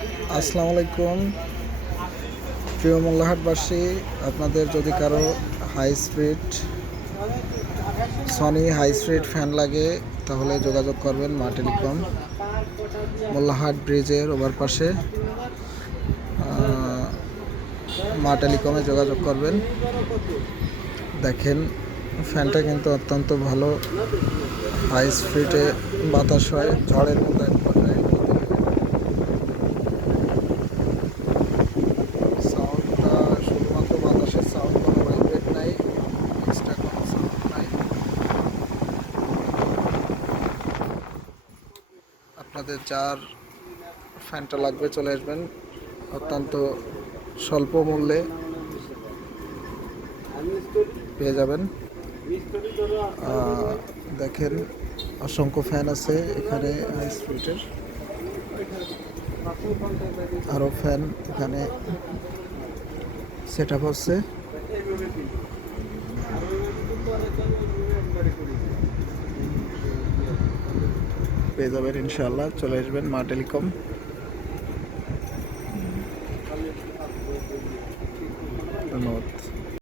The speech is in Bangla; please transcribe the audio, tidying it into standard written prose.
আসসালামু আলাইকুম প্রিয় মোল্লাহাটবাসী। আপনাদের যদি কারো সনি হাই স্পিড ফ্যান লাগে তাহলে যোগাযোগ করবেন মা টেলিকম, মোল্লাহাট ব্রিজের ওভারপাশে মা টেলিকমে যোগাযোগ করবেন। দেখেন ফ্যানটা কিন্তু অত্যন্ত ভালো, হাই স্পিডে বাতাস হয়, ঝড়ের মতো এক কথায়। সাউন্ডটা শুধুমাত্র বাতাসের সাউন্ড, কোনো ভাইব্রেট নাই, এক্সট্রা কোনো সাউন্ড নাই। আপনাদের যার ফ্যানটা লাগবে চলে আসবেন, অত্যন্ত স্বল্প মূল্যে পেয়ে যাবেন। দেখেন অসংখ্য ফ্যান আছে এখানে হাই স্পিডের, আরও ফ্যান এখানে সেট আপ হচ্ছে। পেয়ে যাবেন ইনশাআল্লাহ, চলে আসবেন মা টেলিকম। ধন্যবাদ।